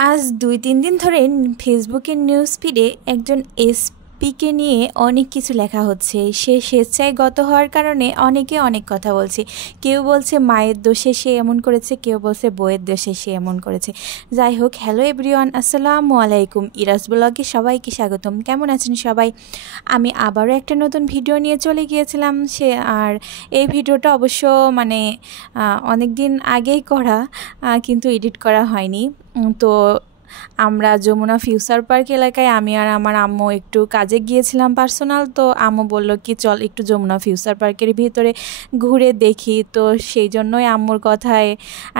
আজ ২-৩ দিন ধরে ফেসবুকের নিউজ ফিডে একজন এসপিকে নিয়ে অনেক কিছু লেখা হচ্ছে। সে স্বেচ্ছায় গত হওয়ার কারণে অনেকে অনেক কথা বলছে। কেউ বলছে মায়ের দোষে সে এমন করেছে, কেউ বলছে বউয়ের দোষে সে এমন করেছে। যাই হোক, হ্যালো এভরিওয়ান, আসসালামু আলাইকুম। ইরাস ব্লগে সবাইকে স্বাগতম। কেমন আছেন সবাই? আমি আবারও একটা নতুন ভিডিও নিয়ে চলে গিয়েছিলাম। আর এই ভিডিওটা অবশ্য অনেক দিন আগেই করা, কিন্তু এডিট করা হয়নি। তো আমরা যমুনা ফিউচার পার্ক এলাকায় আমি আর আমার আম্মু একটু কাজে গিয়েছিলাম পার্সোনাল। তো আম্মু বলল কি চল একটু যমুনা ফিউচার পার্কের ভিতরে ঘুরে দেখি। তো সেই জন্যই আম্মুর কথায়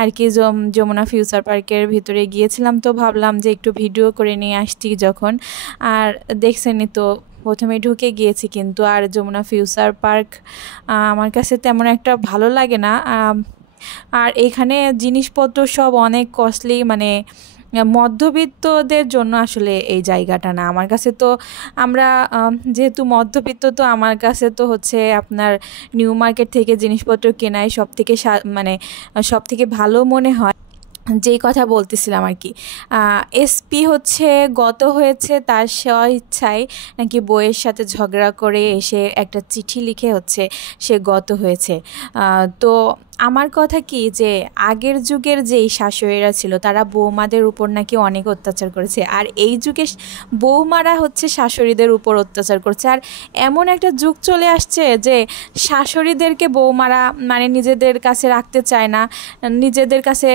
আর কি যমুনা ফিউচার পার্কের ভিতরে গিয়েছিলাম। তো ভাবলাম যে একটু ভিডিও করে নিয়ে আসছি যখন। আর দেখছেনই তো, প্রথমে ঢুকে গিয়েছি কিন্তু আর যমুনা ফিউচার পার্ক আমার কাছে তেমন একটা ভালো লাগে না। আর এখানে জিনিসপত্র সব অনেক কস্টলি, মধ্যবিত্তদের জন্য আসলে এই জায়গাটা না আমার কাছে। তো আমরা যেহেতু মধ্যবিত্ত, তো আমার কাছে তো হচ্ছে আপনার নিউ মার্কেট থেকে জিনিসপত্র কেনাই সব থেকে ভালো মনে হয়। যেই কথা বলতেছিলাম আর কি, এসপি হচ্ছে গত হয়েছে তার স্বইচ্ছায় নাকি বইয়ের সাথে ঝগড়া করে এসে একটা চিঠি লিখে হচ্ছে সে গত হয়েছে। তো আমার কথা কি যে আগের যুগের যেই শাশুড়িরা ছিল তারা বৌমাদের উপর নাকি অনেক অত্যাচার করেছে, আর এই যুগে বৌমারা হচ্ছে শাশুড়িদের উপর অত্যাচার করছে। আর এমন একটা যুগ চলে আসছে যে শাশুড়িদেরকে বৌমারা নিজেদের কাছে রাখতে চায় না, নিজেদের কাছে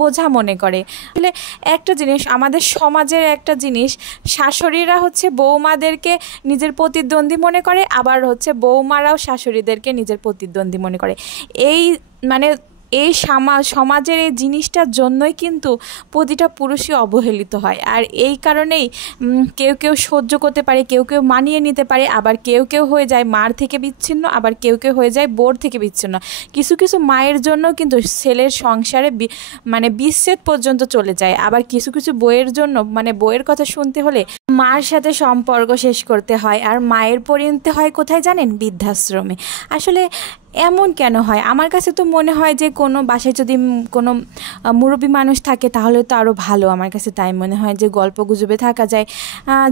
বোঝা মনে করে। আসলে একটা জিনিস, আমাদের সমাজের একটা জিনিস, শাশুড়িরা হচ্ছে বৌমাদেরকে নিজের প্রতিদ্বন্দ্বী মনে করে, আবার হচ্ছে বৌমারাও শাশুড়িদেরকে নিজের প্রতিদ্বন্দ্বী মনে করে। এই মানে এই সমাজের এই জিনিসটার জন্যই কিন্তু প্রতিটা পুরুষই অবহেলিত হয়। আর এই কারণেই কেউ কেউ সহ্য করতে পারে, কেউ কেউ মানিয়ে নিতে পারে, আবার কেউ কেউ হয়ে যায় মার থেকে বিচ্ছিন্ন, আবার কেউ কেউ হয়ে যায় বোর থেকে বিচ্ছিন্ন। কিছু কিছু মায়ের জন্য কিন্তু ছেলের সংসারে বিচ্ছেদ পর্যন্ত চলে যায়। আবার কিছু কিছু বইয়ের জন্য বইয়ের কথা শুনতে হলে মার সাথে সম্পর্ক শেষ করতে হয়, আর মায়ের পরিণতি হয় কোথায় জানেন? বৃদ্ধাশ্রমে। আসলে এমন কেন হয়? আমার কাছে তো মনে হয় যে কোনো বাসায় যদি কোনো মুরব্বী মানুষ থাকে তাহলে তো আরও ভালো। আমার কাছে তাই মনে হয় যে গল্প গুজবে থাকা যায়।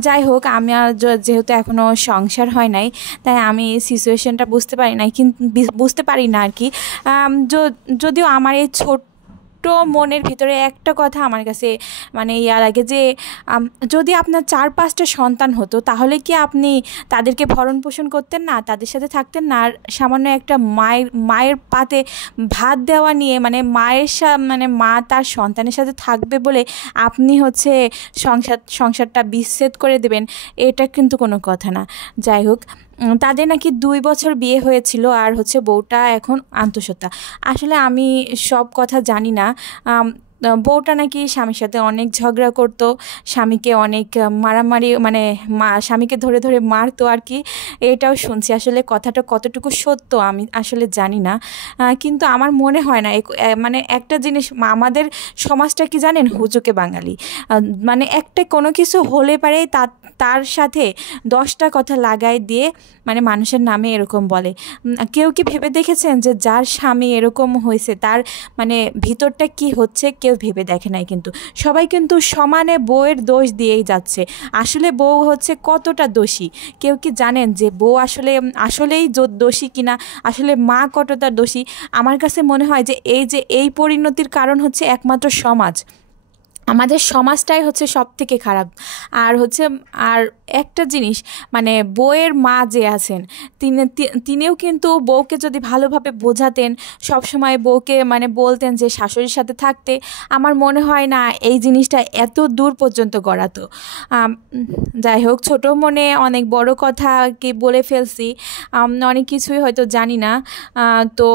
যাই হোক, আমি আর যেহেতু এখনও সংসার হয় নাই, তাই আমি এই সিচুয়েশনটা বুঝতে পারি না আর কি। যদিও আমার এই ছোট্ট মনের ভিতরে একটা কথা আমার কাছে ইয়া লাগে যে যদি আপনার 4-5টা সন্তান হতো তাহলে কি আপনি তাদেরকে ভরণ পোষণ করতেন না, তাদের সাথে থাকতেন না? আর সামান্য একটা মায়ের পাতে ভাত দেওয়া নিয়ে মা তার সন্তানের সাথে থাকবে বলে আপনি হচ্ছে সংসারটা বিচ্ছেদ করে দেবেন, এটা কিন্তু কোনো কথা না। যাই হোক, তাদের নাকি 2 বছর বিয়ে হয়েছিল, আর হচ্ছে বউটা এখন আন্তঃসত্ত্বা। আসলে আমি সব কথা জানি না। বউটা নাকি স্বামীর সাথে অনেক ঝগড়া করতো, স্বামীকে অনেক মারামারি স্বামীকে ধরে ধরে মারতো আর কি, এটাও শুনছি। আসলে কথাটা কতটুকু সত্য আমি আসলে জানি না, কিন্তু আমার মনে হয় না। একটা জিনিস, আমাদের সমাজটা কি জানেন? হুজুকে বাঙালি। একটা কোনো কিছু হলে পারে তার সাথে 10টা কথা লাগাই দিয়ে মানুষের নামে এরকম বলে। কেউ কি ভেবে দেখেছেন যে যার স্বামী এরকম হয়েছে তার ভিতরটা কি হচ্ছে? কেউ ভেবে দেখে নাই। কিন্তু সবাই কিন্তু সমানে বউয়ের দোষ দিয়েই যাচ্ছে। আসলে বউ হচ্ছে কতটা দোষী কেউ কি জানেন? যে বউ আসলেই দোষী কিনা, আসলে মা কতটা দোষী? আমার কাছে মনে হয় যে এই পরিণতির কারণ হচ্ছে একমাত্র সমাজ। আমাদের সমাজটাই হচ্ছে সব থেকে খারাপ। আর একটা জিনিস, বউয়ের মা যে আছেন তিনিও কিন্তু বউকে যদি ভালোভাবে বোঝাতেন, সবসময় বউকে বলতেন যে শাশুড়ির সাথে থাকতে, আমার মনে হয় না এই জিনিসটা এত দূর পর্যন্ত গড়াতো। যাই হোক, ছোটো মনে অনেক বড় কথা কি বলে ফেলছি, অনেক কিছুই হয়তো জানি না। তো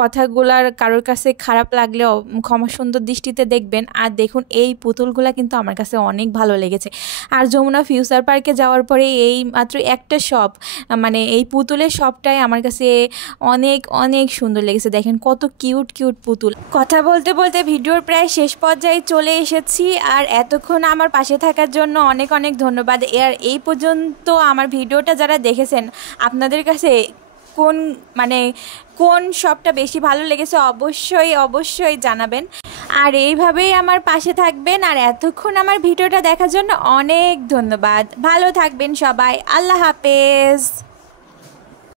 কথাগুলার কারোর কাছে খারাপ লাগলেও ক্ষমা সুন্দর দৃষ্টিতে দেখবেন। আর দেখুন, এই পুতুলগুলা কিন্তু আমার কাছে অনেক ভালো লেগেছে। আর যমুনা ফিউচার পার্কে যাওয়ার পরে এই মাত্র একটা শপ, এই পুতুলের শপটাই আমার কাছে অনেক অনেক সুন্দর লেগেছে। দেখেন কত কিউট কিউট পুতুল। কথা বলতে বলতে ভিডিওর প্রায় শেষ পর্যায়ে চলে এসেছি। আর এতক্ষণ আমার পাশে থাকার জন্য অনেক অনেক ধন্যবাদ। আর এই পর্যন্ত আমার ভিডিওটা যারা দেখেছেন, আপনাদের কাছে কোন শপটা বেশি ভালো লেগেছে অবশ্যই অবশ্যই জানাবেন। আর এইভাবেই আমার পাশে থাকবেন। আর এতক্ষণ আমার ভিডিওটা দেখার জন্য অনেক ধন্যবাদ। ভালো থাকবেন সবাই। আল্লাহ হাফেজ।